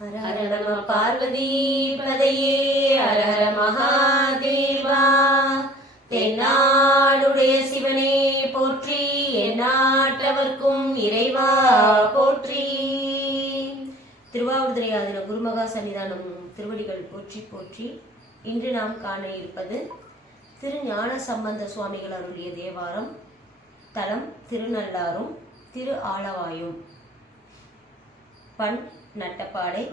ஹர நம பார்வதி பதையே ஹர ஹர மகாதேவா. தென்னாடுடைய சிவனே போற்றி, எந்நாட்டவர்க்கும் இறைவா போற்றி. திருவாவூர்துறை ஆதீன குருமகா சன்னிதானம் திருவடிகள் போற்றி போற்றி. இன்று நாம் காண இருப்பது திரு ஞான சம்பந்த சுவாமிகள் அருளிய தேவாரம். தலம் திருநள்ளாறும் திரு ஆலவாயும். பண் நட்டப்பாடை,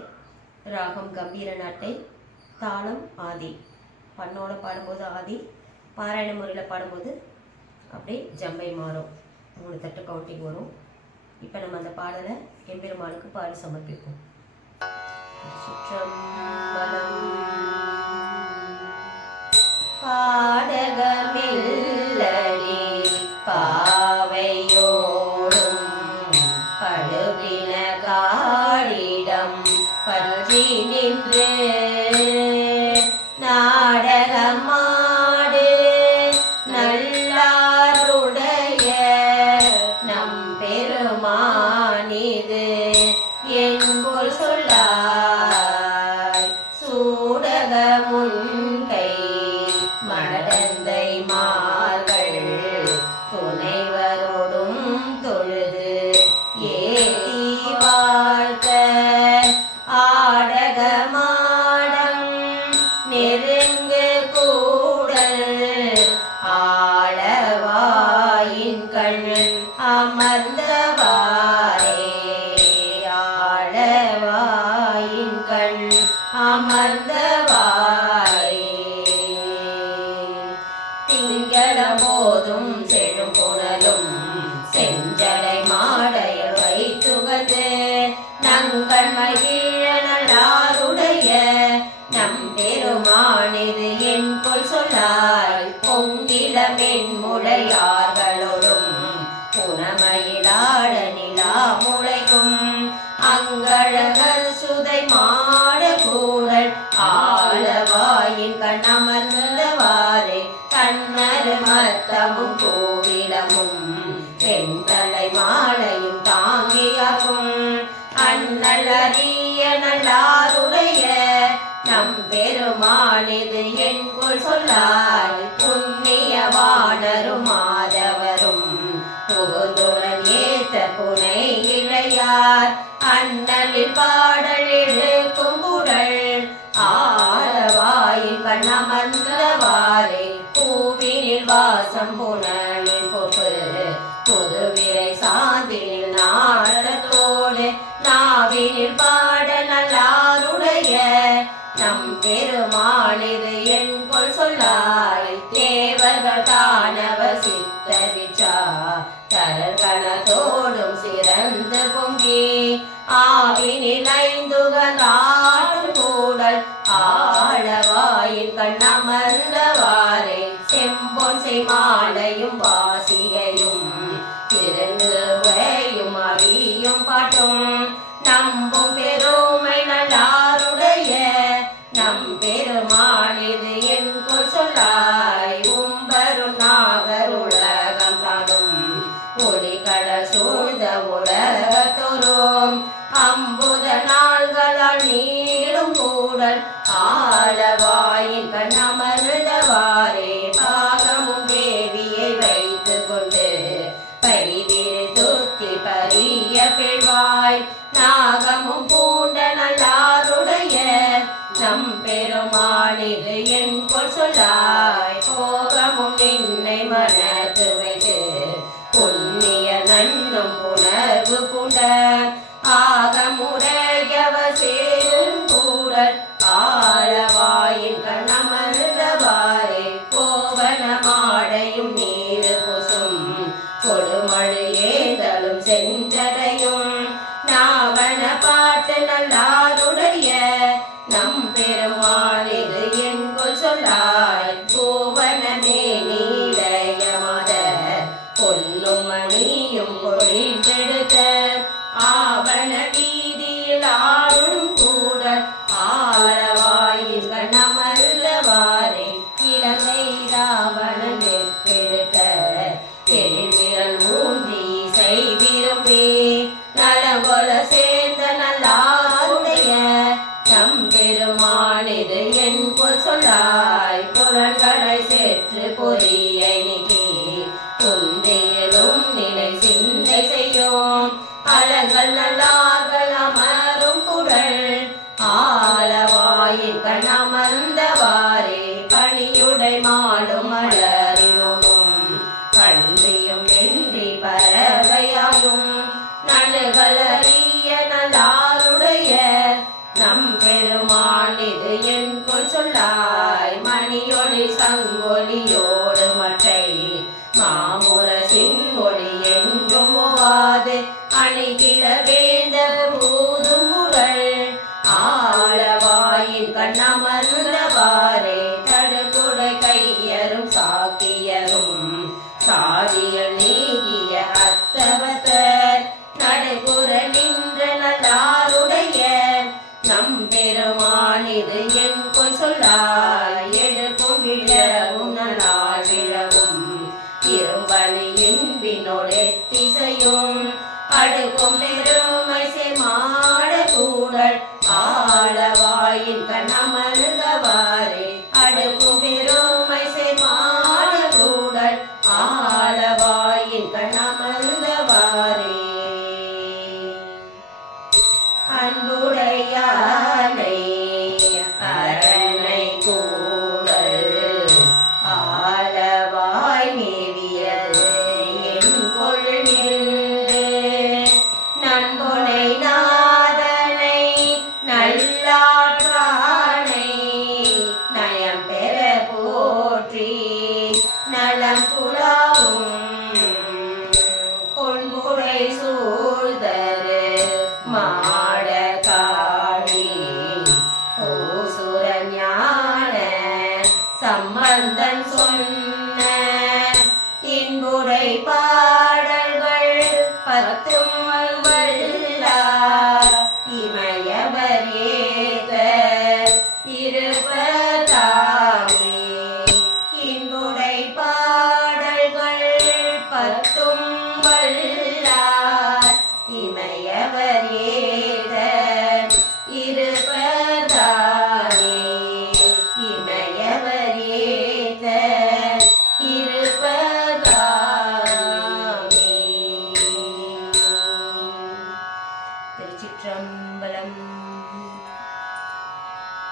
ராகம் கம்பீர நாட்டை, தாளம் ஆதி. பண்ணோட பாடும்போது ஆதி, பாராயண முறையில் பாடும்போது அப்படியே ஜம்பை மாறும். 3 தட்டு கவுண்டிங் வரும். இப்போ நம்ம அந்த பாடலை எம்பெருமானுக்கு பாடி சமர்ப்பிப்போம். சுற்றம்பலம் பாடகமில்லடி பாவையோடும் பழுவின காடிடம் பற்றி நின்று நாடகமாடு நல்லாருடைய நம் பெருமானிது என்போல் சொல்லாய். சூடக முன்கை மடந்தை மார்கள் துணைவரோடும் தொழுது ஏத்தி வாழ்த்த ஆடகமாடம் நெருங்கு கூடல் ஆளவாயின் கண் அமர்ந்தவாரே. ஆளவாயின் கண் அமர்ந்தவாரே. திங்களபோதும் செழும் புனலும் செஞ்சடை மாடையில் வைத்துகந்து நங்கள் மகிழ நல்லாருடைய நம் பெருமானிது என்போல் சொல்லாய். பொங்கிளமென் முளையார்களோடும் புனமயிலாட நிலா முளைக்கும் அங்கழகர் சுதை மாட கூடல் ஆளவாயின் கண் அமர்ந்தவாறே. கண்ணர் மத்தமும் கோவிலமும் பெண்தலை மாலையும் தாங்கியாகும் அண்ணல் அறிய நல்லாருடைய நம் பெருமானிது என்போல் சொல்லாய். புண்ணியவானரும் மாதவரும் புகுந்துடன் ஏத்த புனை இளையார் அண்ணலில் பாடல் எடுக்கும் குடல் ஆளவாயின் கண் அமர்ந்தவாறே. பூவினில் வாசம் புனலில் பொப்பு புதுவிரை சாந்தினில் நாடத்தோடு நாவினில் பாட நல்லாருடைய நம் பெருமானிது என்போல் சொல்லாய். தேவர்கள் தானவர் சித்த விச்சா தரல் கணத்தோடும் சிறந்து பொங்கி ஆவினில் ஐந்துகநாடு கூடல் ஆளவாயின் கண் அமர்ந்தவாறே. செம்பொன் செய்மாலையும் வாசிகையும் திருந்துவையும் அவியும் பாட்டும் நம்பும் பெருமை நல்லாருடைய நம் பெருமானிது என்போல் சொல்லாய். உம்பரும் நாகர் உலகம் காணும் ஒளிகடல் சூழ்ந்த உலகத்தோறும் அம்புத நாள்களால் நீளும் கூடல் ஆளவாயின் கண் அமர்ந்தவாறே. பாகமும் தேவியை வைத்து கொண்டு பரிதிரு துத்தி பரிய பெழ்வாய் நாகமும் பூண்ட நல்லாருடைய நம் பெருமானிது என்போல் சொல்லாய். போகமும் நின்னை மனத்து வைத்து புண்ணிய நன்னும் புணர்வு புண்ட ஆகமுடையவர் சேரும் கூடல் ஆளவாயின் கண் அமர்ந்தவாறே. கோவன மாடையும் நீரு கொசும் கொடுமழு ஏதலும் செஞ்சடையும் நாவன பாட்டு நல்லாருடைய நம் பெருமானிது என்போல் சொல்லாய். கோவனமே நீலயமத பொன்னும் மணியும் பொழிந்தெடுத்த ஆவண வீதியில் ஆளும் கூடல் ஆளவாயின் கண் அமர்ந்தவாறே. இலங்கை ராவணன் நெற்பெடுக்க தெளிவிரல் ஊன்றி இசை விரும்பி நலங்கொல சேர்ந்த நல்லாருடைய நல்லார்கள் அமரும் குடல் ஆலவாயின் கண் அமர்ந்தவாறே பணியுடை மாடும் மலரினும் கன்றியும் இன்றி பறவையாயும் நடுகளறிய நல்லாருடைய நம் பெருமான் இது என்கொள் சொல்லாய் மணியொளி சங்கொலியோடு மற்றை மாமுரசின் ஒளி என்றும் போவாது அணிகில வேந்த பூதுமுரள் ஆலவாயின் கண்ணமர்ந்தவாறே தடுகுடை கையரும் சாக்கியரும் சாதிய நீகிய அத்தவத்தர் நடுகுற நின்ற நல்லாருடைய நம் பெருமான் இது என்கொள் சொல்லாய் எடுக்கும் விழவும் நல்லாள் விழவும் இரும்பலியின் வினோடெத்திசையும் அடுக்கும் பெருமை செமாட கூடல் ஆலவாயின் கண்ணமர்ந்தவாறே அடுக்கும் பெருமை செமாட கூடல் ஆலவாயின் கண்ணமர்ந்தவாறே அன்புடையானை அரணை கூடல் ஆலவாய் மேவியது என் கொள்ளில் நன்பொனை நாதனை நல்லாற்றானை நயம் பெற போற்றி நலம் புலாவும் பொன்புடை சூழ்தரு மா